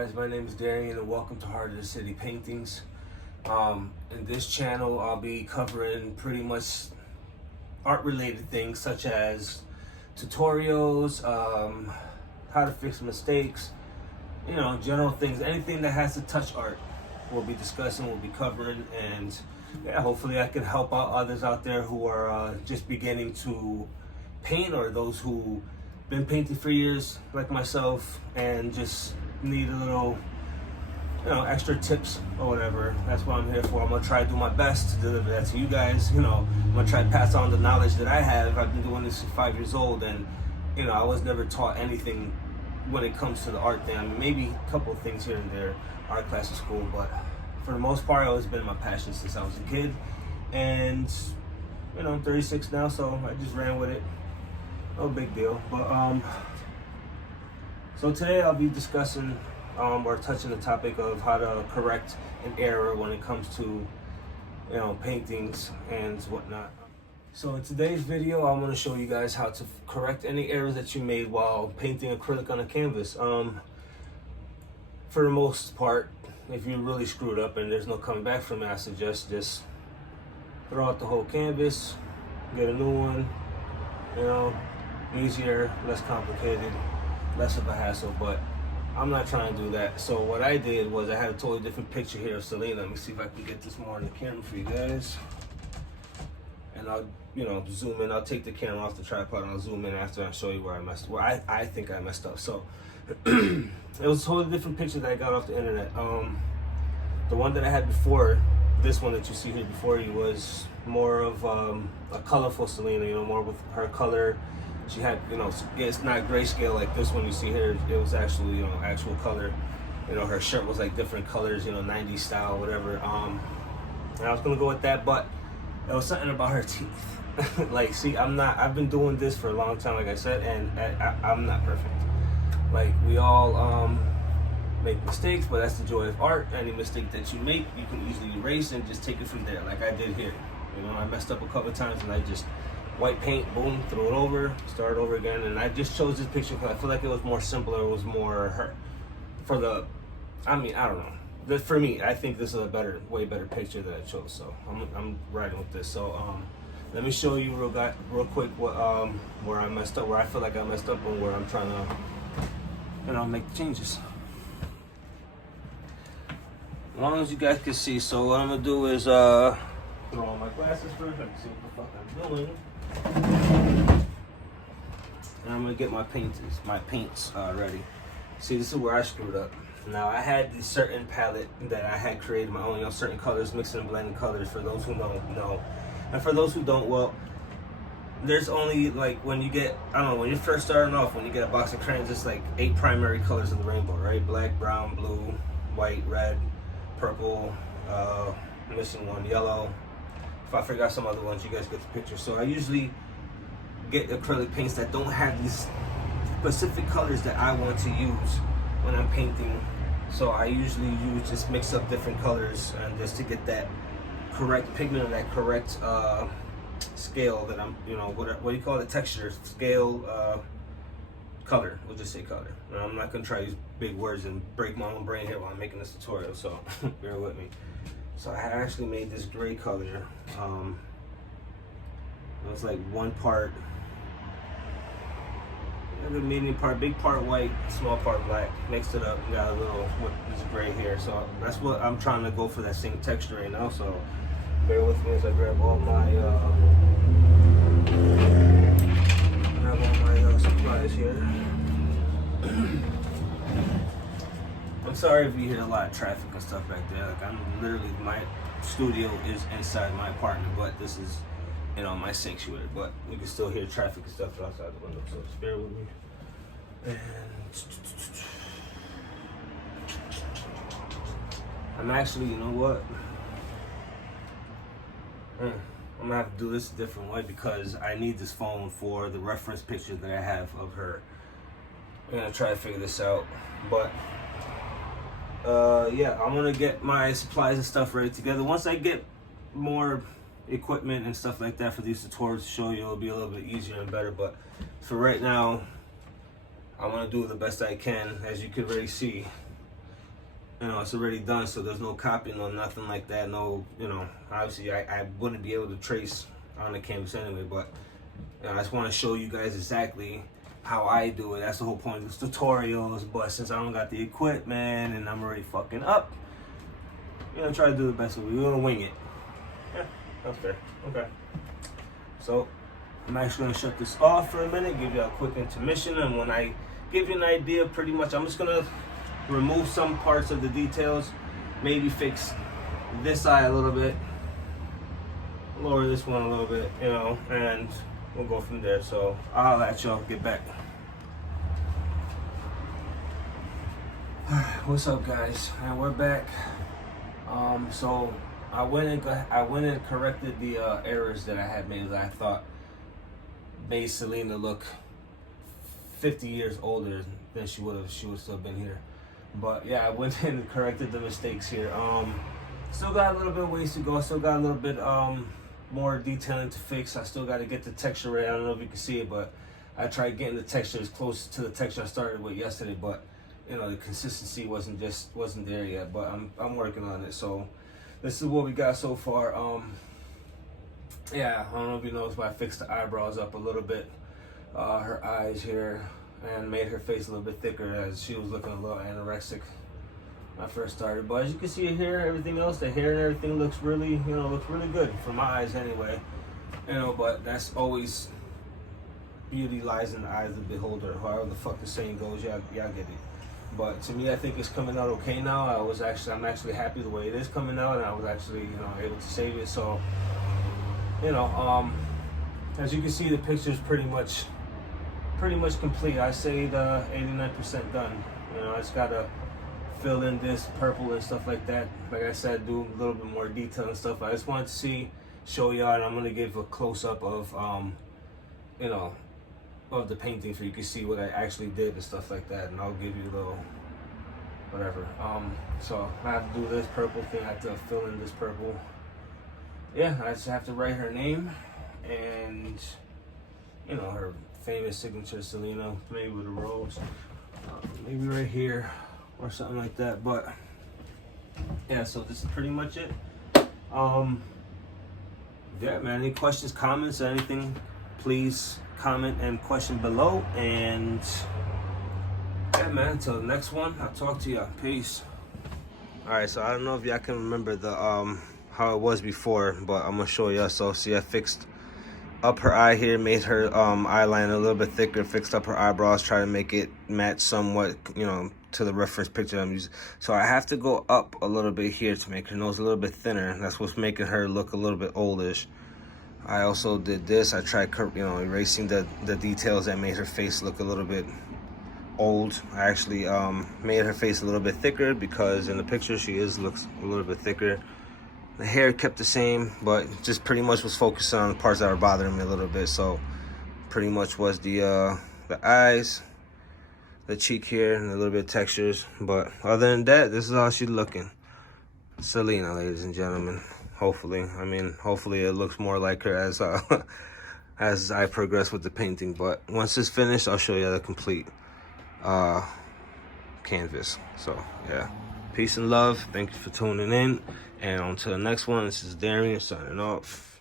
guys, my name is Darian and welcome to Heart of the City Paintings. In this channel I'll be covering pretty much art related things such as tutorials, how to fix mistakes, general things, anything that has to touch art we'll be discussing, we'll be covering, and yeah, hopefully I can help out others out there who are just beginning to paint, or those who been painting for years like myself and just need a little extra tips or whatever. That's what I'm here for. I'm gonna try to do my best to deliver that to you guys. I'm gonna try to pass on the knowledge that I have. I've been doing this since 5 years old, and I was never taught anything when it comes to the art thing. I mean, maybe a couple of things here and there, art class at school, but for the most part, it's always been my passion since I was a kid. And I'm 36 now, so I just ran with it. No big deal. But so today I'll be discussing or touching the topic of how to correct an error when it comes to paintings and whatnot. So in today's video, I'm going to show you guys how to correct any errors that you made while painting acrylic on a canvas. For the most part, if you really screwed up and there's no coming back from it, I suggest just throw out the whole canvas, get a new one. Easier, less complicated, less of a hassle, but I'm not trying to do that. So what I did was I had a totally different picture here of Selena. Let me see if I can get this more on the camera for you guys. And I'll, zoom in. I'll take the camera off the tripod and I'll zoom in after I show you where I think I messed up. So it was a totally different picture that I got off the internet. The one that I had before, this one that you see here before you, was more of a colorful Selena, more with her color. She had, it's not grayscale like this one you see here. It was actually, actual color. Her shirt was like different colors, 90s style, whatever. And I was gonna go with that, but it was something about her teeth. Like, see, I've been doing this for a long time, like I said, and I'm not perfect. Like, we all make mistakes, but that's the joy of art. Any mistake that you make, you can easily erase and just take it from there, like I did here. I messed up a couple times and I just white paint, boom, throw it over, start over again. And I just chose this picture because I feel like it was more simpler. It was more her. I don't know. For me, I think this is a way better picture that I chose. So I'm riding with this. So let me show you real quick what where I messed up, where I feel like I messed up, and where I'm trying to make the changes. As long as you guys can see. So what I'm gonna do is throw on my glasses first. Let me see what the fuck I'm doing. And I'm gonna get my paints ready. See, this is where I screwed up. Now, I had this certain palette that I had created my own, certain colors, mixing and blending colors. For those who know, and for those who don't, well, there's only, like, when you get, when you're first starting off, when you get a box of crayons, it's like 8 primary colors of the rainbow, right? Black, brown, blue, white, red, purple, missing one, yellow. If I forgot some other ones, you guys get the picture. So I usually get acrylic paints that don't have these specific colors that I want to use when I'm painting. So I usually just mix up different colors and just to get that correct pigment or that correct scale that I'm, what do you call it? Texture, scale, color. We'll just say color. And I'm not gonna try to use big words and break my own brain here while I'm making this tutorial, so bear with me. So I actually made this gray color. It was like one part, the medium part, big part white, small part black. Mixed it up and got a little what is gray here. So that's what I'm trying to go for, that same texture right now. So bear with me as I grab all my supplies here. I'm sorry if you hear a lot of traffic and stuff back there. Like, my studio is inside my apartment, but this is, my sanctuary. But we can still hear traffic and stuff outside the window, so just bear with me. And I'm actually, you know what? I'm gonna have to do this a different way because I need this phone for the reference picture that I have of her. I'm gonna try to figure this out, but yeah, I'm gonna get my supplies and stuff ready together. Once I get more equipment and stuff like that for these tutorials to show you, it'll be a little bit easier and better. But for right now, I'm gonna do the best I can. As you can already see, You know, it's already done, so there's no copying or nothing like that. No, you know, obviously I wouldn't be able to trace on the canvas anyway, but you know, I just want to show you guys exactly how I do it. That's the whole point of this tutorials. But since I don't got the equipment and I'm already fucking up, you know, try to do the best of it. We're gonna wing it. Yeah, that's fair. Okay. So I'm actually gonna shut this off for a minute, give you a quick intermission, and when I give you an idea, pretty much I'm just gonna remove some parts of the details, maybe fix this eye a little bit, lower this one a little bit, you know, and we'll go from there. So I'll let y'all get back. What's up, guys? And we're back. So I went and corrected the errors that I had made that I thought made Selena look 50 years older than she would still been here. But yeah, I went in and corrected the mistakes here. Still got a little bit of ways to go. Still got a little bit more detailing to fix. I still got to get the texture right. I don't know if you can see it, but I tried getting the texture as close to the texture I started with yesterday. But you know, the consistency wasn't there yet. But I'm working on it. So this is what we got so far. Yeah, I don't know if you noticed, but I fixed the eyebrows up a little bit. Her eyes here, and made her face a little bit thicker as she was looking a little anorexic when I first started. But as you can see here, everything else, the hair and everything looks really, you know, looks really good for my eyes anyway. You know, but that's always beauty lies in the eyes of the beholder. However the fuck the saying goes, y'all get it. But to me, I think it's coming out okay now. I'm actually happy the way it is coming out, and I was actually, you know, able to save it. So, you know, as you can see, the picture is pretty much complete. I say 89% done. You know, I just gotta fill in this purple and stuff like that. Like I said, do a little bit more detail and stuff. I just wanted to show y'all, and I'm gonna give a close up of, you know, of the painting so you can see what I actually did and stuff like that. And I'll give you a little whatever. So I have to do this purple thing. I have to fill in this purple. Yeah, I just have to write her name and, you know, her famous signature, Selena, maybe with a rose, maybe right here or something like that. But yeah, so this is pretty much it. Yeah, man, any questions, comments, anything, please comment and question below. And yeah, man, until the next one, I'll talk to y'all. Peace. All right, so I don't know if y'all can remember the how it was before, but I'm gonna show y'all. So see, I fixed up her eye here, made her eyeliner a little bit thicker, fixed up her eyebrows, try to make it match somewhat, you know, to the reference picture I'm using. So I have to go up a little bit here to make her nose a little bit thinner. That's what's making her look a little bit oldish. I also did this. I tried, you know, erasing the details that made her face look a little bit old. I actually made her face a little bit thicker because in the picture she looks a little bit thicker. The hair kept the same, but just pretty much was focused on the parts that were bothering me a little bit. So pretty much was the eyes, the cheek here, and a little bit of textures. But other than that, this is how she's looking. Selena, ladies and gentlemen. Hopefully, I mean, hopefully it looks more like her as as I progress with the painting. But once it's finished, I'll show you the complete canvas. So yeah, peace and love. Thank you for tuning in, and on to the next one. This is Darian signing off.